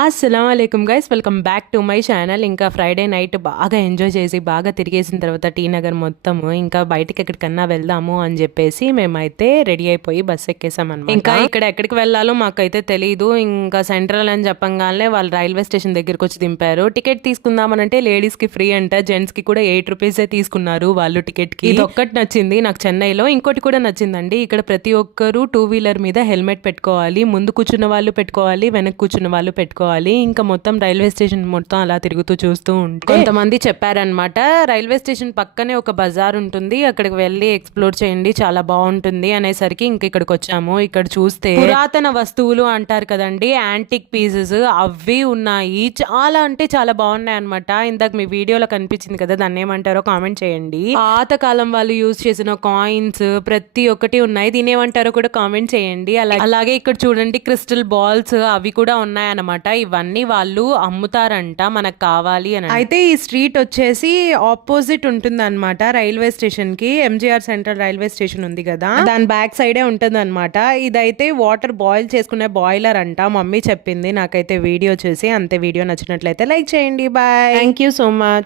అస్సలం అయికం guys welcome back to my channel ఇంకా ఫ్రైడే నైట్ బాగా ఎంజాయ్ చేసి బాగా తిరిగేసిన తర్వాత టీ నగర్ మొత్తము ఇంకా బయటకి ఎక్కడికన్నా వెళ్దాము అని చెప్పేసి మేమైతే రెడీ అయిపోయి బస్ ఎక్కేసాం అనమాట ఇంకా ఇక్కడ ఎక్కడికి వెళ్ళాలో మాకైతే తెలియదు ఇంకా సెంట్రల్ అని చెప్పంగానే వాళ్ళు రైల్వే స్టేషన్ దగ్గరికి వచ్చి దింపారు. టికెట్ తీసుకుందామనంటే లేడీస్కి ఫ్రీ అంట. జెంట్స్కి కూడా ఎయిట్ రూపీసే తీసుకున్నారు వాళ్ళు టికెట్కి. ఇది ఒక్కటి నచ్చింది నాకు చెన్నైలో. ఇంకోటి కూడా నచ్చిందండి. ఇక్కడ ప్రతి ఒక్కరు టూ వీలర్ మీద హెల్మెట్ పెట్టుకోవాలి ముందు కూర్చున్న వాళ్ళు పెట్టుకోవాలి వెనక్కి కూర్చున్న వాళ్ళు పెట్టుకోవాలి. ఇంకా మొత్తం రైల్వే స్టేషన్ మొత్తం అలా తిరుగుతూ చూస్తూ ఉంటే కొంతమంది చెప్పారనమాట రైల్వే స్టేషన్ పక్కనే ఒక బజార్ ఉంటుంది అక్కడికి వెళ్ళి ఎక్స్ప్లోర్ చేయండి చాలా బాగుంటుంది అనేసరికి ఇంక ఇక్కడికి వచ్చాము. ఇక్కడ చూస్తే పురాతన వస్తువులు అంటారు కదండి యాంటిక్ పీసెస్ అవి ఉన్నాయి. చాలా అంటే చాలా బాగున్నాయి అనమాట ఇందాక మీ వీడియోలో కనిపించింది కదా దాన్ని ఏమంటారో కామెంట్ చేయండి. పాత కాలం వాళ్ళు యూజ్ చేసిన కాయిన్స్ ప్రతి ఒక్కటి ఉన్నాయి. దీని ఏమంటారో కూడా కామెంట్ చేయండి. అలా అలాగే ఇక్కడ చూడండి క్రిస్టల్ బాల్స్ అవి కూడా ఉన్నాయన్నమాట. ఇవన్నీ వాళ్ళు అమ్ముతారంట మనకు కావాలి అని అయితే ఈ స్ట్రీట్ వచ్చేసి ఆపోజిట్ ఉంటుంది అనమాట రైల్వే స్టేషన్కి ఎంజిఆర్ సెంట్రల్ రైల్వే స్టేషన్ ఉంది కదా. దాని బ్యాక్ సైడే ఉంటుంది అనమాట ఇదైతే వాటర్ బాయిల్ చేసుకునే బాయిలర్ అంట మమ్మీ చెప్పింది. నాకైతే వీడియో చూసి అంతే వీడియో నచ్చినట్లయితే లైక్ చేయండి. Bye. Thank you so much